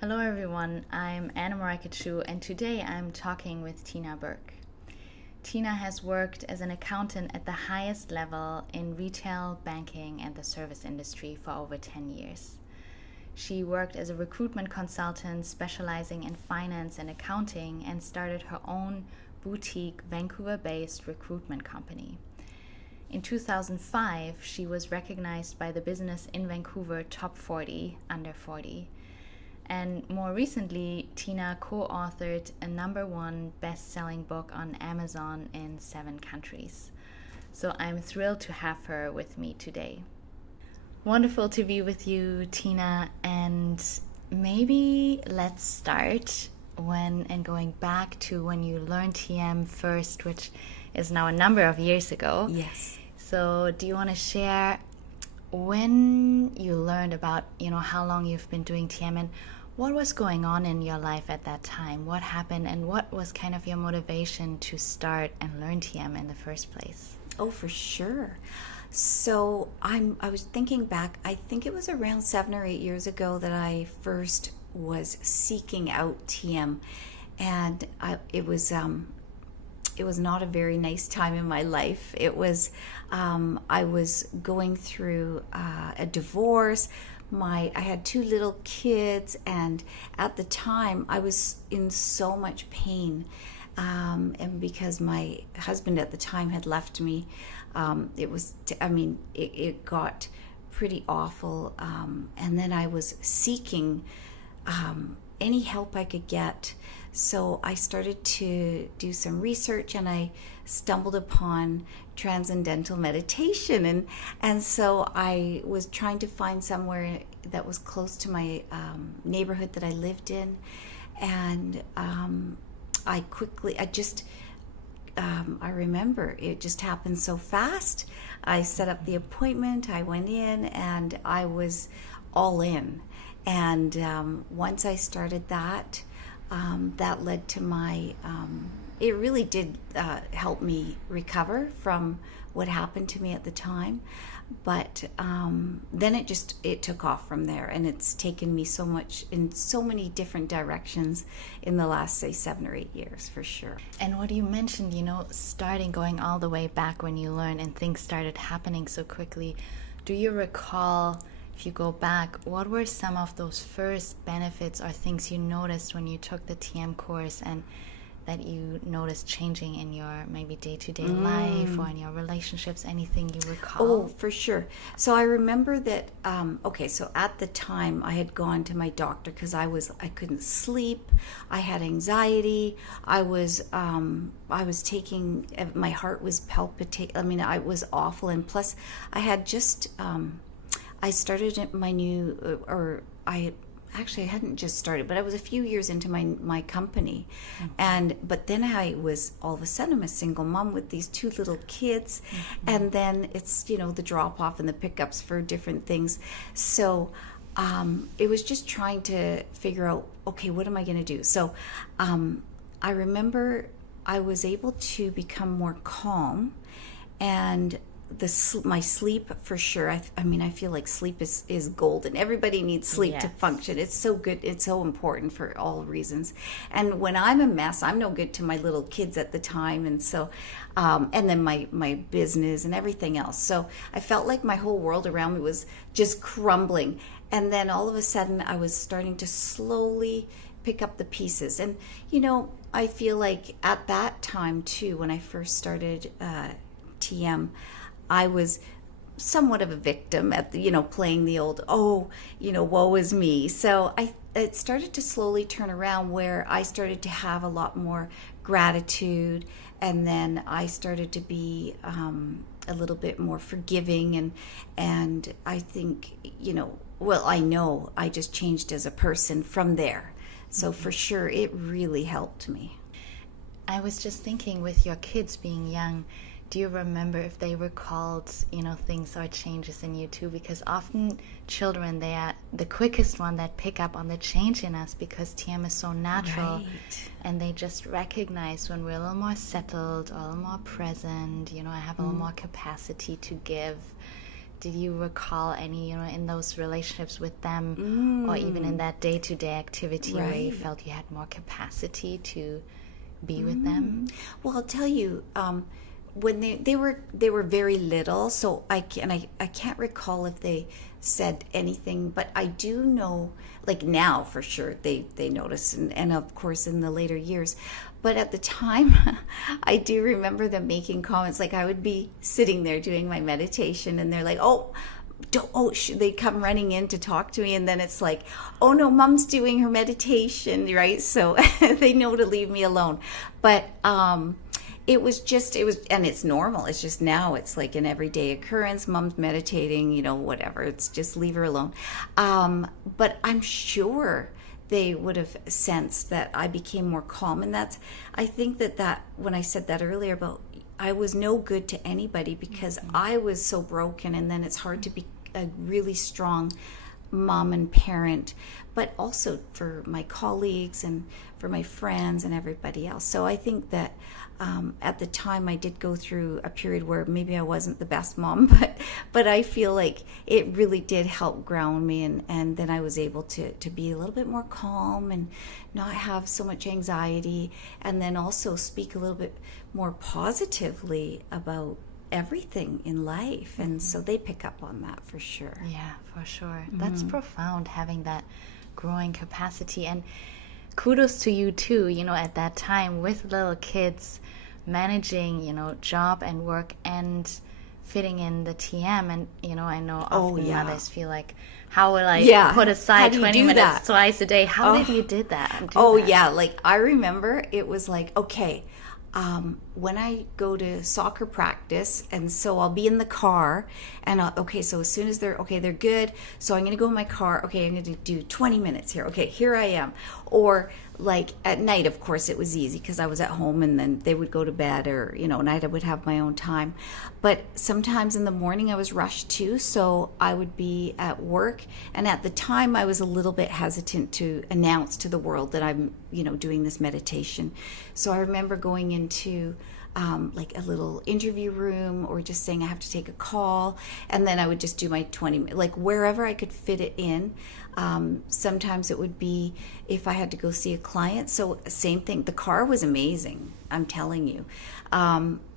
Hello everyone, I'm Anna Marikachu and today I'm talking with Tina Burke. Tina has worked as an accountant at the highest level in retail, banking and the service industry for over 10 years. She worked as a recruitment consultant specializing in finance and accounting and started her own boutique Vancouver-based recruitment company. In 2005, she was recognized by the Business in Vancouver Top 40 Under 40. And more recently, Tina co-authored a #1 best-selling book on Amazon in 7 countries. So I'm thrilled to have her with me today. Wonderful to be with you, Tina. And maybe let's start going back to when you learned TM first, which is now a number of years ago. Yes. So do you want to share when you learned about, how long you've been doing TM and what was going on in your life at that time? What happened and what was kind of your motivation to start and learn TM in the first place? Oh, for sure. So I was thinking back, I think it was around 7 or 8 years ago that I first was seeking out TM. And it was not a very nice time in my life. It was, I was going through a divorce. I had 2 little kids, and at the time I was in so much pain. And because my husband at the time had left me, it got pretty awful. And then I was seeking any help I could get. So I started to do some research and I stumbled upon Transcendental Meditation. And so I was trying to find somewhere that was close to my neighborhood that I lived in. And I remember it just happened so fast. I set up the appointment, I went in, and I was all in. And once I started that, that led to it really did help me recover from what happened to me at the time. But then it took off from there, and it's taken me so much in so many different directions in the last, say, 7 or 8 years, for sure. And what you mentioned, starting going all the way back when you learned and things started happening so quickly, do you recall, if you go back, what were some of those first benefits or things you noticed when you took the TM course and that you noticed changing in your maybe day-to-day life or in your relationships, anything you recall? Oh, for sure. So I remember that, so at the time I had gone to my doctor because I couldn't sleep, I had anxiety, I was taking, my heart was palpitating, I was awful, and plus I had just, I started my new, I hadn't just started, but I was a few years into my company. Mm-hmm. But then I was, all of a sudden, I'm a single mom with these 2 little kids. Mm-hmm. And then it's, the drop off and the pickups for different things. So it was just trying to figure out, okay, what am I going to do? So I remember I was able to become more calm, and my sleep, for sure. I feel like sleep is golden. Everybody needs sleep to function. It's so good. It's so important for all reasons. And when I'm a mess, I'm no good to my little kids at the time. And so, and then my business and everything else. So I felt like my whole world around me was just crumbling. And then all of a sudden I was starting to slowly pick up the pieces. And, I feel like at that time too, when I first started TM, I was somewhat of a victim at playing the old, woe is me. So it started to slowly turn around where I started to have a lot more gratitude, and then I started to be a little bit more forgiving, and I think, I know I just changed as a person from there. So for sure, it really helped me. I was just thinking, with your kids being young, do you remember if they recalled, things or changes in you too? Because often children, they are the quickest one that pick up on the change in us because TM is so natural. Right. And they just recognize when we're a little more settled or a little more present, I have a little more capacity to give, did you recall any, in those relationships with them, or even in that day-to-day activity where you felt you had more capacity to be with them? Well, I'll tell you, when they were very little, so I can't recall if they said anything, but I do know, like now for sure they notice, and of course in the later years. But at the time, I do remember them making comments. Like I would be sitting there doing my meditation, and they're like, they come running in to talk to me, and then it's like, oh no, mom's doing her meditation, right? So they know to leave me alone. But it was, and it's normal. It's just now it's like an everyday occurrence. Mom's meditating, whatever. It's just leave her alone. But I'm sure they would have sensed that I became more calm. And I think that when I said that earlier about I was no good to anybody because I was so broken, and then it's hard to be a really strong mom and parent, but also for my colleagues and for my friends and everybody else. So I think that at the time I did go through a period where maybe I wasn't the best mom, but I feel like it really did help ground me, and then I was able to be a little bit more calm and not have so much anxiety, and then also speak a little bit more positively about everything in life. And so they pick up on that for sure. Yeah, for sure. That's profound, having that growing capacity. And kudos to you too, at that time with little kids, managing, job and work and fitting in the TM. And, I know often mothers feel like, how will I put aside 20 minutes twice a day? How did you do that? Yeah. Like I remember it was like, okay, when I go to soccer practice, and so I'll be in the car, and so as soon as they're good, so I'm going to go in my car, I'm going to do 20 minutes here, here I am. Or like at night, of course it was easy because I was at home, and then they would go to bed, or night I would have my own time. But sometimes in the morning I was rushed too, so I would be at work, and at the time I was a little bit hesitant to announce to the world that I'm doing this meditation. So I remember going into like a little interview room, or just saying I have to take a call, and then I would just do my 20 minutes, like wherever I could fit it in. Sometimes it would be if I had to go see a client. So same thing. The car was amazing, I'm telling you.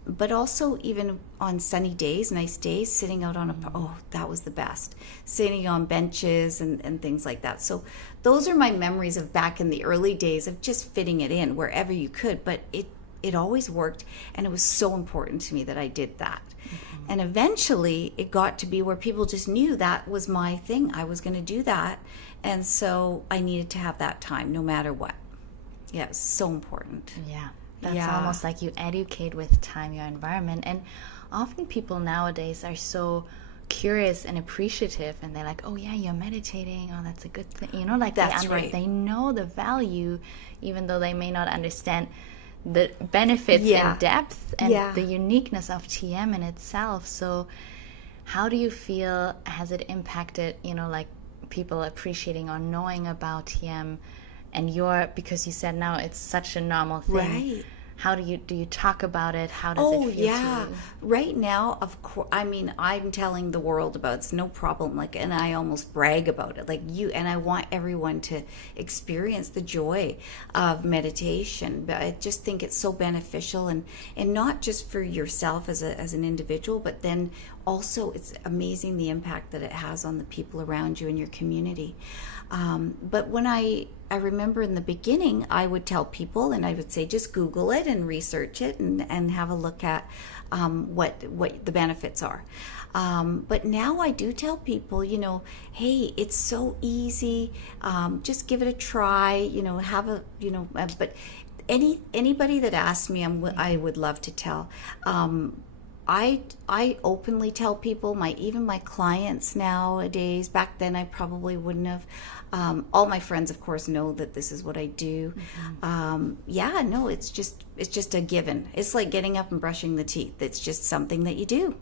But also even on sunny days, nice days, sitting out on that was the best. Sitting on benches and things like that. So those are my memories of back in the early days of just fitting it in wherever you could. But it always worked, and it was so important to me that I did that. And eventually it got to be where people just knew that was my thing. I was going to do that, and so I needed to have that time no matter what. Yeah, it's so important. Yeah, that's almost like you educate with time your environment. And often people nowadays are so curious and appreciative, and they're like, oh yeah, you're meditating, oh that's a good thing, like that's right. They know the value, even though they may not understand the benefits in depth and the uniqueness of TM in itself. So how do you feel, has it impacted, like people appreciating or knowing about TM and because you said now it's such a normal thing. Right. How do you talk about it? How does it feel to you? Right now, of course, I'm telling the world about it's no problem. Like, and I almost brag about it. Like and I want everyone to experience the joy of meditation. But I just think it's so beneficial, and not just for yourself as an individual, but then also it's amazing the impact that it has on the people around you in your community. But when I remember in the beginning, I would tell people, and I would say, just Google it and research it and have a look at what the benefits are. But now I do tell people, hey, it's so easy. Just give it a try. But anybody that asks me, I would love to tell. I openly tell people, even my clients nowadays. Back then I probably wouldn't have. All my friends, of course, know that this is what I do. It's just a given. It's like getting up and brushing the teeth. It's just something that you do.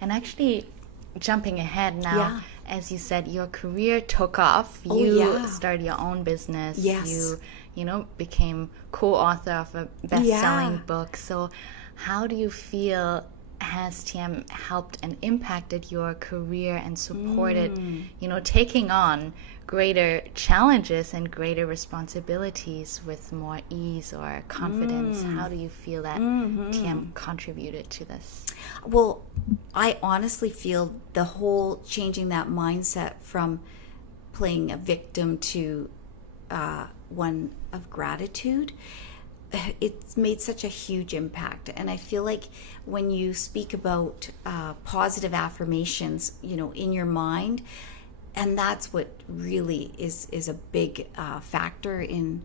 And actually, jumping ahead now, as you said, your career took off. You started your own business. Yes. You became co-author of a best-selling book. So how do you feel has TM helped and impacted your career and supported, taking on greater challenges and greater responsibilities with more ease or confidence? How do you feel that TM contributed to this? Well, I honestly feel the whole changing that mindset from playing a victim to one of gratitude, it's made such a huge impact. And I feel like when you speak about positive affirmations, in your mind, and that's what really is a big factor in,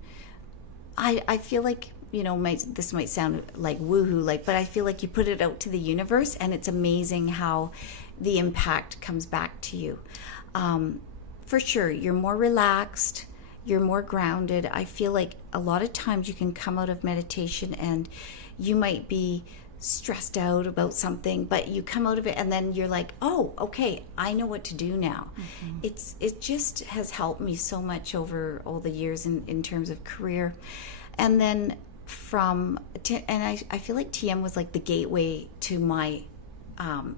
I feel like, this might sound like woohoo, but I feel like you put it out to the universe and it's amazing how the impact comes back to you. For sure, you're more relaxed, you're more grounded. I feel like a lot of times you can come out of meditation and you might be stressed out about something, but you come out of it and then you're like, oh, okay, I know what to do now. It just has helped me so much over all the years in terms of career. And then I feel like TM was like the gateway to my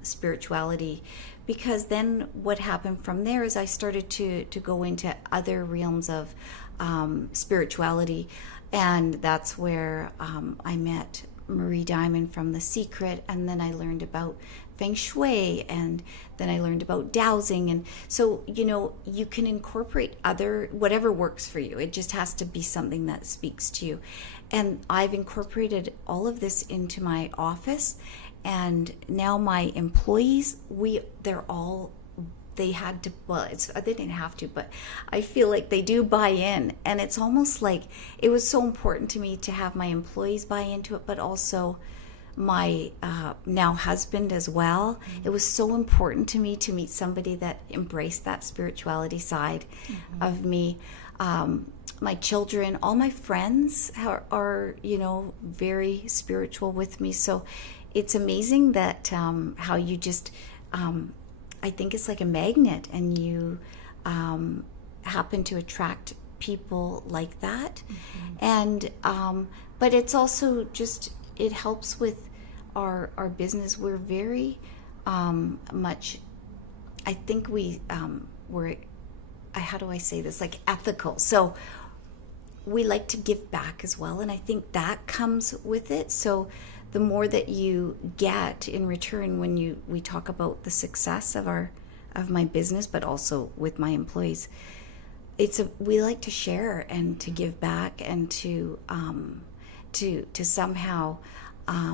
spirituality, because then what happened from there is I started to go into other realms of spirituality, and that's where I met Marie Diamond from The Secret, and then I learned about Feng Shui, and then I learned about dowsing. And so, you can incorporate whatever works for you. It just has to be something that speaks to you. And I've incorporated all of this into my office, and now my employees, they had to, they didn't have to, but I feel like they do buy in. And it's almost like it was so important to me to have my employees buy into it, but also my now husband as well. It was so important to me to meet somebody that embraced that spirituality side of me. My children, all my friends are very spiritual with me. So it's amazing that how you just, I think it's like a magnet, and you happen to attract people like that. And but it's also just, it helps with our business. We're very much, I think we're, how do I say this, like ethical. So we like to give back as well, and I think that comes with it. So the more that you get in return, when we talk about the success of my business, but also with my employees, we like to share and to give back and to somehow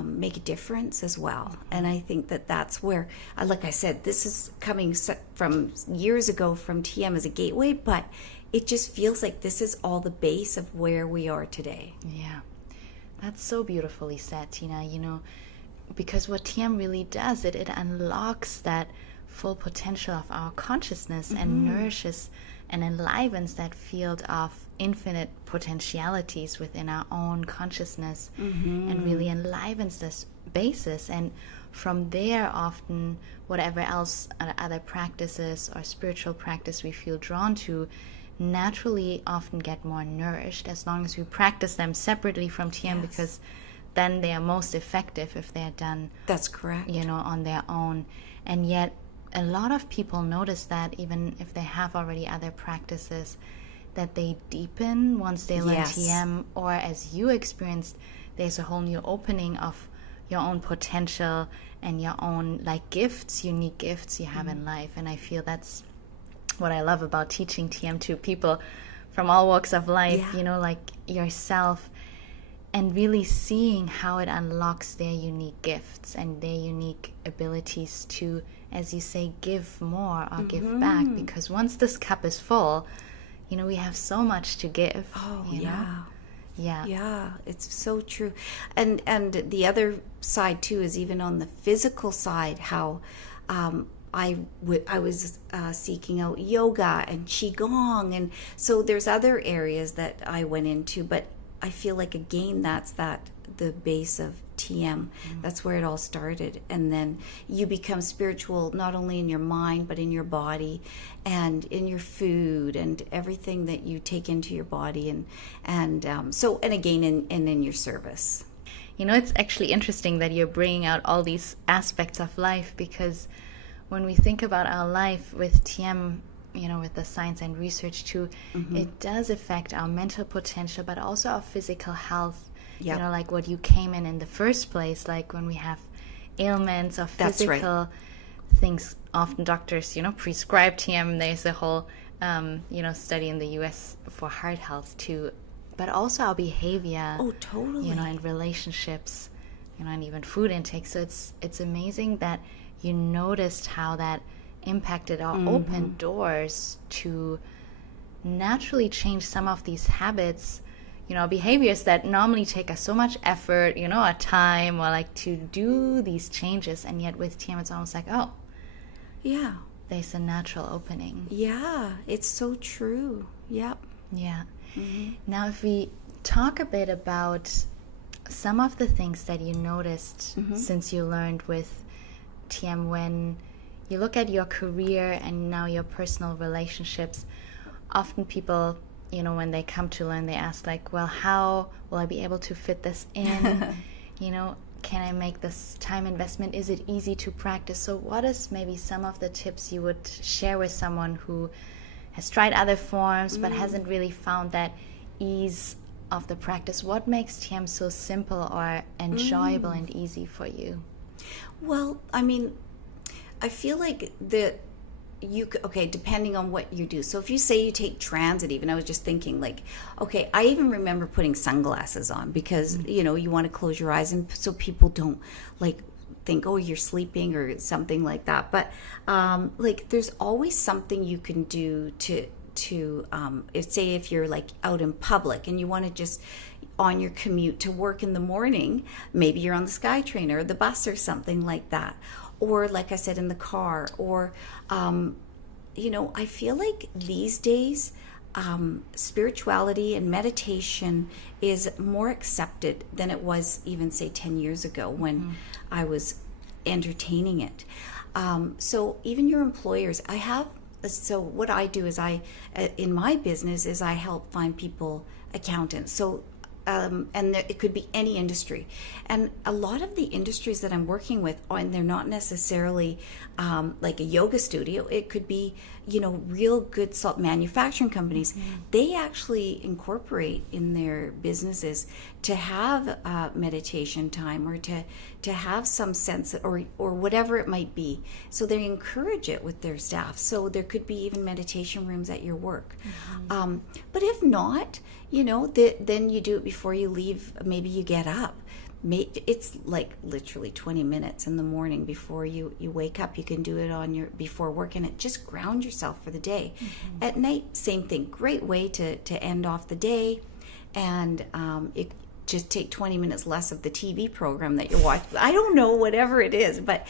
make a difference as well. And I think that's where, like I said, this is coming from years ago from TM as a gateway, but it just feels like this is all the base of where we are today. Yeah, that's so beautifully said, Tina. Because what TM really does, it unlocks that full potential of our consciousness and nourishes and enlivens that field of infinite potentialities within our own consciousness, and really enlivens this basis. And from there, often whatever else other practices or spiritual practice we feel drawn to naturally often get more nourished, as long as we practice them separately from TM, because then they are most effective if they're done, that's correct, on their own. And yet a lot of people notice that even if they have already other practices, that they deepen once they learn TM, or as you experienced, there's a whole new opening of your own potential and your own unique gifts you have in life. And I feel that's what I love about teaching TM to people from all walks of life, like yourself, and really seeing how it unlocks their unique gifts and their unique abilities to, as you say, give more or give back. Because once this cup is full, we have so much to give. Yeah, it's so true. And the other side too is, even on the physical side, how I was seeking out yoga and qigong, and so there's other areas that I went into, but I feel like, again, that's the base of TM. That's where it all started. And then you become spiritual not only in your mind, but in your body and in your food and everything that you take into your body, and again in your service. It's actually interesting that you're bringing out all these aspects of life, because when we think about our life with TM, with the science and research too, it does affect our mental potential, but also our physical health. Yep. Like what you came in the first place, like when we have ailments or physical things, often doctors, prescribe TM. There's a whole, study in the US for heart health too, but also our behavior. Oh, totally. And relationships, and even food intake. So it's amazing that you noticed how that impacted or opened doors to naturally change some of these habits, behaviors that normally take us so much effort, or time, or like to do these changes. And yet with TM, it's almost like, oh, yeah, there's a natural opening. Yeah, it's so true. Yep. Yeah. Now, if we talk a bit about some of the things that you noticed since you learned with TM, when you look at your career and now your personal relationships, often people, when they come to learn, they ask like, well, how will I be able to fit this in? Can I make this time investment? Is it easy to practice? So what is maybe some of the tips you would share with someone who has tried other forms but hasn't really found that ease of the practice? What makes TM so simple or enjoyable and easy for you? Well, I feel like depending on what you do. So if you say you take transit, even, I was just thinking like, okay, I even remember putting sunglasses on because, you want to close your eyes, and so people don't like think, oh, you're sleeping or something like that. But there's always something you can do to if you're like out in public and you want to just on your commute to work in the morning, maybe you're on the SkyTrain or the bus or something like that. Or like I said, in the car, or, I feel like these days, spirituality and meditation is more accepted than it was even, say, 10 years ago when I was entertaining it. So even your employers, so what I do is in my business is I help find people accountants. So it could be any industry. And a lot of the industries that I'm working with, and they're not necessarily like a yoga studio, it could be, real good salt manufacturing companies. They actually incorporate in their businesses to have meditation time or to have some sense or whatever it might be. So they encourage it with their staff. So there could be even meditation rooms at your work. But if not, then you do it before you leave. Maybe you get up. It's like literally 20 minutes in the morning before you wake up. You can do it before work, and it just ground yourself for the day. At night, same thing. Great way to end off the day, and it just take 20 minutes less of the TV program that you're watching. I don't know, whatever it is, but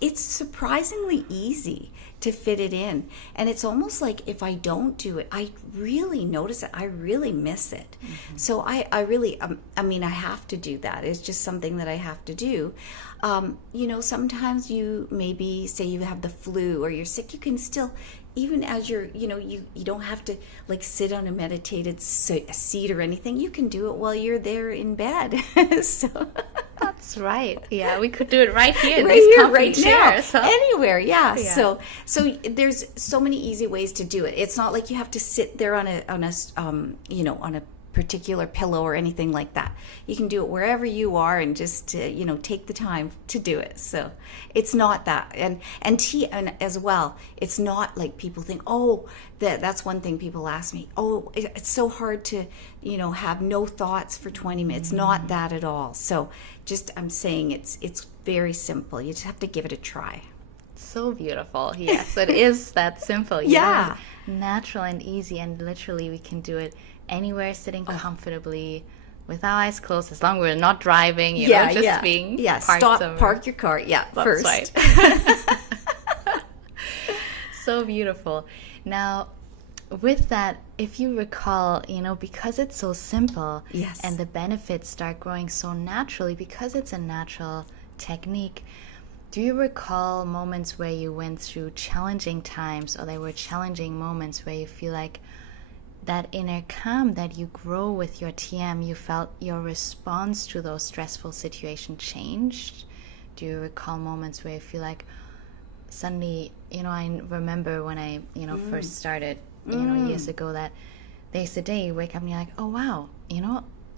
it's surprisingly easy to fit it in. And it's almost like if I don't do it, I really notice it. I really miss it. So I really, I have to do that. It's just something that I have to do. Sometimes you maybe say you have the flu or you're sick, you can still, even as you're, you don't have to like sit on a meditated seat or anything. You can do it while you're there in bed. So that's right. Yeah, we could do it right here, right chairs, now, anywhere. Yeah. So there's so many easy ways to do it. It's not like you have to sit there on a particular pillow or anything like that. You can do it wherever you are and just take the time to do it. So it's not that, and as well, it's not like people think, oh, that's one thing people ask me, oh, it's so hard to have no thoughts for 20 minutes. Not that at all. So just, I'm saying it's very simple. You just have to give it a try. So beautiful. Yes, it is that simple. Yeah. Natural and easy, and literally we can do it anywhere, sitting comfortably with our eyes closed, as long as we're not driving, being parked somewhere. Park your car. Yeah, that's first. Right. So beautiful. Now, with that, if you recall, because it's so simple, yes, and the benefits start growing so naturally because it's a natural technique, do you recall moments where you went through challenging times, or there were challenging moments where you feel like that inner calm that you grow with your TM, you felt your response to those stressful situations changed? Do you recall moments where you feel like suddenly, I remember when I, first started, years ago, that there's a day you wake up and you're like, oh, wow,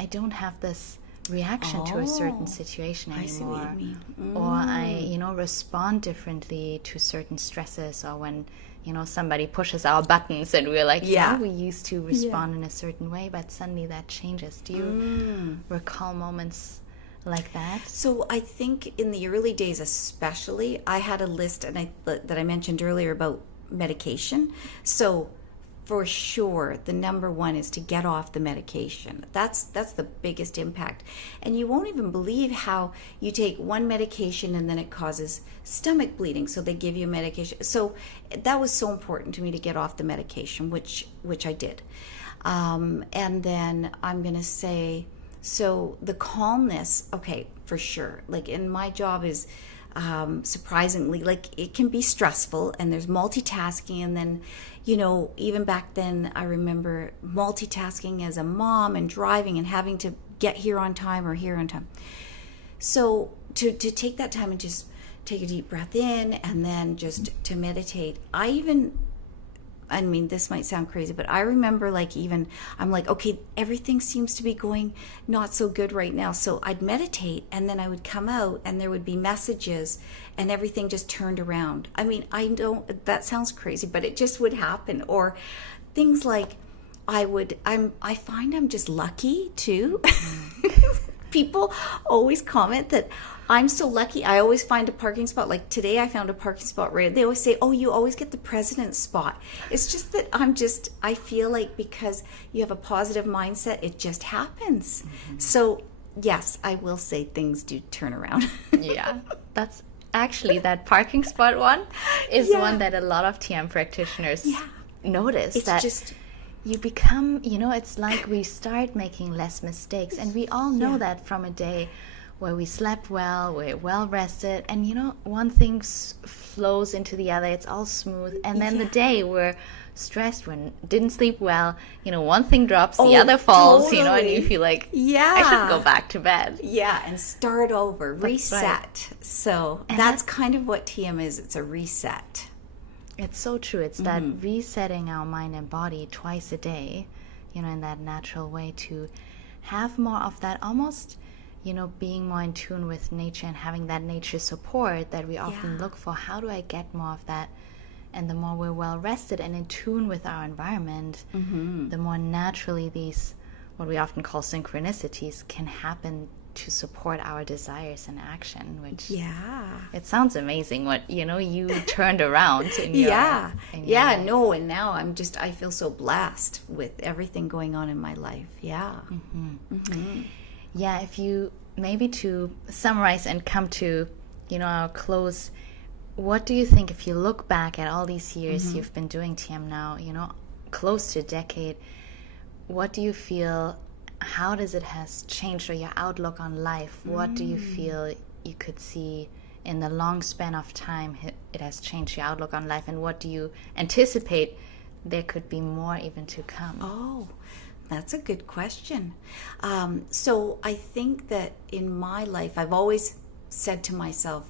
I don't have this reaction to a certain situation anymore. I see what you mean. Or I, respond differently to certain stresses, or when, somebody pushes our buttons and we're like, we used to respond in a certain way, but suddenly that changes. Do you recall moments like that? So I think in the early days especially, I had a list that I mentioned earlier about medication. So for sure, the number one is to get off the medication. That's the biggest impact. And you won't even believe how you take one medication and then it causes stomach bleeding. So they give you medication. So that was so important to me to get off the medication, which I did. And then I'm going to say, so the calmness, okay, for sure. Like, and my job is surprisingly, like, it can be stressful, and there's multitasking, and then, even back then I remember multitasking as a mom and driving and having to get here on time or here on time. So to take that time and just take a deep breath in and then just to meditate, I mean, this might sound crazy, but I remember I'm like, okay, everything seems to be going not so good right now. So I'd meditate, and then I would come out and there would be messages and everything just turned around. I mean, that sounds crazy, but it just would happen. Or things like I find I'm just lucky too. People always comment that I'm so lucky. I always find a parking spot. Like today I found a parking spot right. They always say, oh, you always get the president's spot. It's just that I feel like because you have a positive mindset, it just happens. Mm-hmm. So yes, I will say things do turn around. Yeah, that's actually, that parking spot one is one that a lot of TM practitioners notice. It's that just, you become, it's like we start making less mistakes. And we all know that from a day where we slept well, we're well rested, and one thing flows into the other, it's all smooth. And then the day we're stressed, when didn't sleep well, one thing drops, the other falls, totally. And you feel like, I should go back to bed. Yeah, and start over, reset. Right. So that's kind of what TM is. It's a reset. It's so true. It's that resetting our mind and body twice a day, in that natural way, to have more of that almost, being more in tune with nature and having that nature support that we often look for. How do I get more of that? And the more we're well rested and in tune with our environment, the more naturally these, what we often call synchronicities, can happen to support our desires and action, which it sounds amazing what you turned around in your life. And now I feel so blessed with everything going on in my life. If you maybe to summarize and come to our close, what do you think, if you look back at all these years you've been doing TM now, close to a decade, what do you feel, how does it has changed, or your outlook on life? What do you feel you could see in the long span of time it has changed your outlook on life, and what do you anticipate there could be more even to come? Oh, that's a good question. So I think that in my life, I've always said to myself,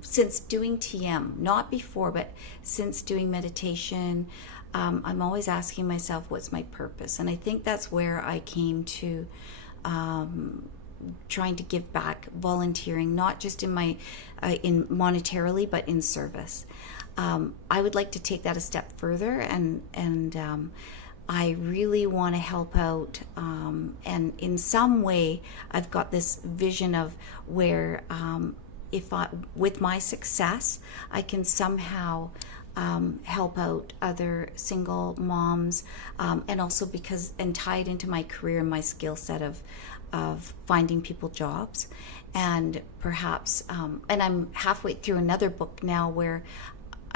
since doing TM, not before, but since doing meditation, I'm always asking myself, what's my purpose? And I think that's where I came to trying to give back, volunteering, not just in monetarily, but in service. I would like to take that a step further, and I really want to help out. And in some way, I've got this vision of where with my success, I can somehow help out other single moms, and also and tie it into my career and my skill set of finding people jobs, and perhaps and I'm halfway through another book now where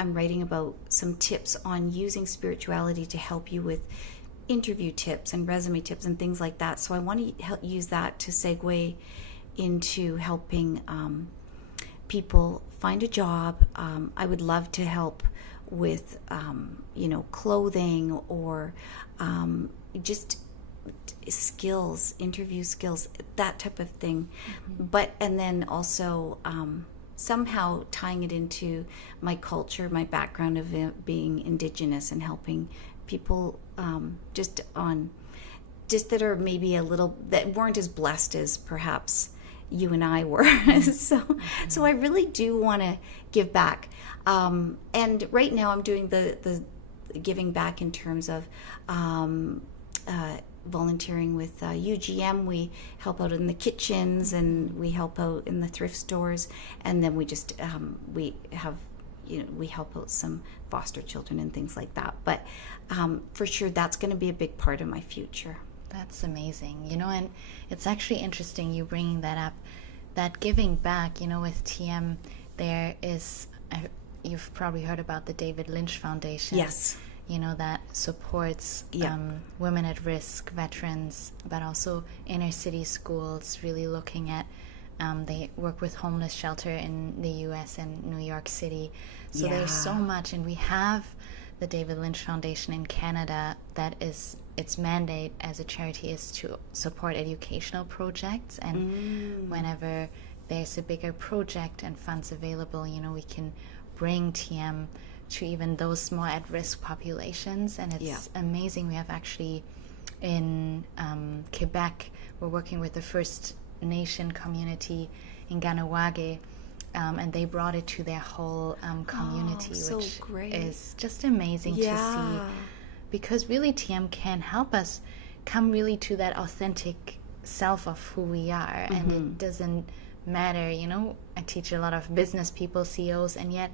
I'm writing about some tips on using spirituality to help you with interview tips and resume tips and things like that. So I want to use that to segue into helping people find a job. I would love to help with clothing or just skills, interview skills, that type of thing. But and then also somehow tying it into my culture, my background of being Indigenous and helping people just that are maybe that weren't as blessed as perhaps you and I were. So I really do want to give back. And right now I'm doing the giving back in terms of volunteering with UGM. We help out in the kitchens and we help out in the thrift stores, and then we just we help out some foster children and things like that. But for sure that's going to be a big part of my future. That's amazing, and it's actually interesting you bringing that up, that giving back, with TM, there is, you've probably heard about the David Lynch Foundation. Yes. That supports women at risk, veterans, but also inner city schools, really looking at, they work with homeless shelter in the US and New York City. So there's so much, and we have the David Lynch Foundation in Canada that is, its mandate as a charity is to support educational projects, and whenever there's a bigger project and funds available, we can bring TM to even those more at-risk populations. And it's amazing. We have actually in Quebec, we're working with the First Nation community in Ganawage, and they brought it to their whole community, which great. Is just amazing to see, because really TM can help us come really to that authentic self of who we are. And it doesn't matter, I teach a lot of business people, CEOs, and yet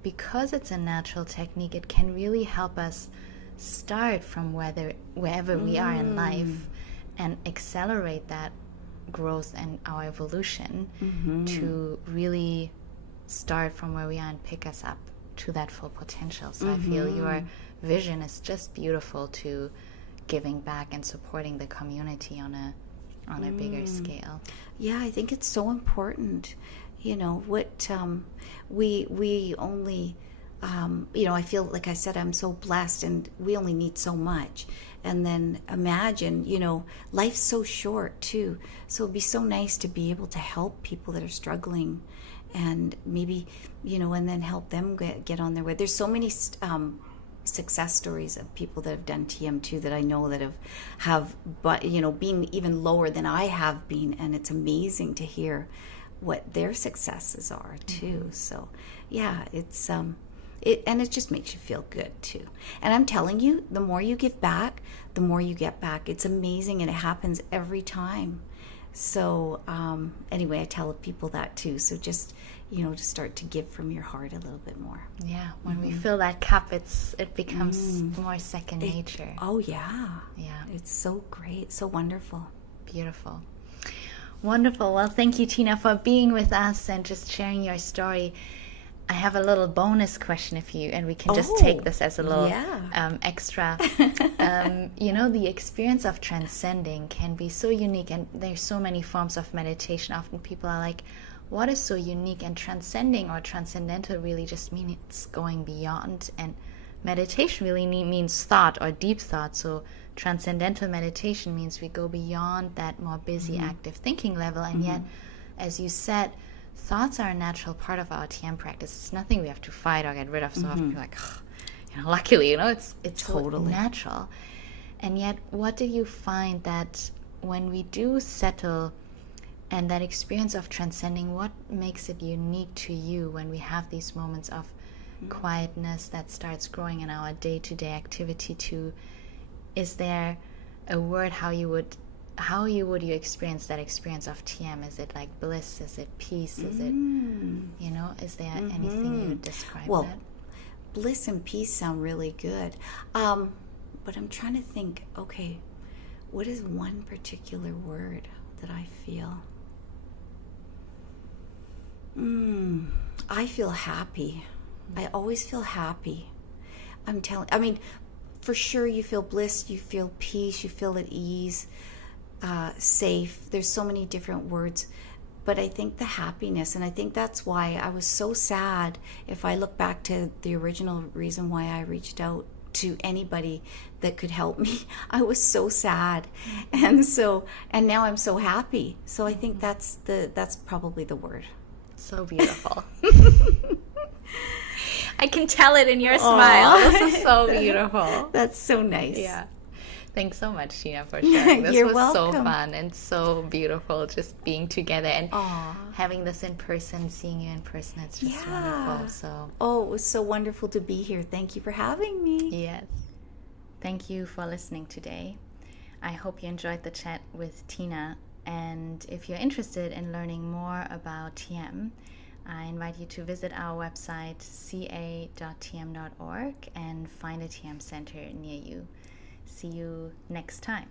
because it's a natural technique, it can really help us start from wherever we are in life and accelerate that growth and our evolution to really start from where we are and pick us up to that full potential. So I feel your vision is just beautiful, to giving back and supporting the community on a bigger scale. Yeah, I think it's so important. What we only I feel like I said, I'm so blessed, and we only need so much. And then imagine, life's so short too. So it'd be so nice to be able to help people that are struggling, and maybe, and then help them get on their way. There's so many success stories of people that have done TM too that I know that have been even lower than I have been, and it's amazing to hear what their successes are too. So yeah, it's it just makes you feel good too. And I'm telling you, the more you give back, the more you get back. It's amazing, and it happens every time. So anyway, I tell people that too. So just to start to give from your heart a little bit more. Yeah, when we fill that cup, it becomes more second nature. Oh yeah, yeah. It's so great, so wonderful, beautiful. Wonderful. Well, thank you, Tina, for being with us and just sharing your story. I have a little bonus question and we can just take this as a little extra. The experience of transcending can be so unique, and there's so many forms of meditation. Often people are like, what is so unique? And transcending or transcendental really just means going beyond. And meditation really means thought or deep thought. So transcendental meditation means we go beyond that more busy, active thinking level. And yet, as you said, thoughts are a natural part of our TM practice. It's nothing we have to fight or get rid of. So often you're like, luckily, it's totally natural. And yet, what do you find that when we do settle, and that experience of transcending, what makes it unique to you when we have these moments of quietness that starts growing in our day-to-day activity too? Is there a word how you would experience that experience of TM? Is it like bliss? Is it peace? Is it, is there anything you would describe that? Bliss and peace sound really good. But I'm trying to think, okay, what is one particular word that I feel? I feel happy. I always feel happy. For sure you feel bliss, you feel peace, you feel at ease, safe. There's so many different words. but I think the happiness, and I think that's why I was so sad. If I look back to the original reason why I reached out to anybody that could help me, I was so sad, and now I'm so happy. So I think that's probably the word. So beautiful. I can tell it in your smile. This is so beautiful. That's so nice. Yeah. Thanks so much, Tina, for sharing. This You're was welcome. so fun and so beautiful, just being together and having this in person, seeing you in person. It's just wonderful. So, it was so wonderful to be here. Thank you for having me. yes. Thank you for listening today. I hope you enjoyed the chat with Tina. And if you're interested in learning more about TM, I invite you to visit our website, ca.tm.org, and find a TM center near you. See you next time.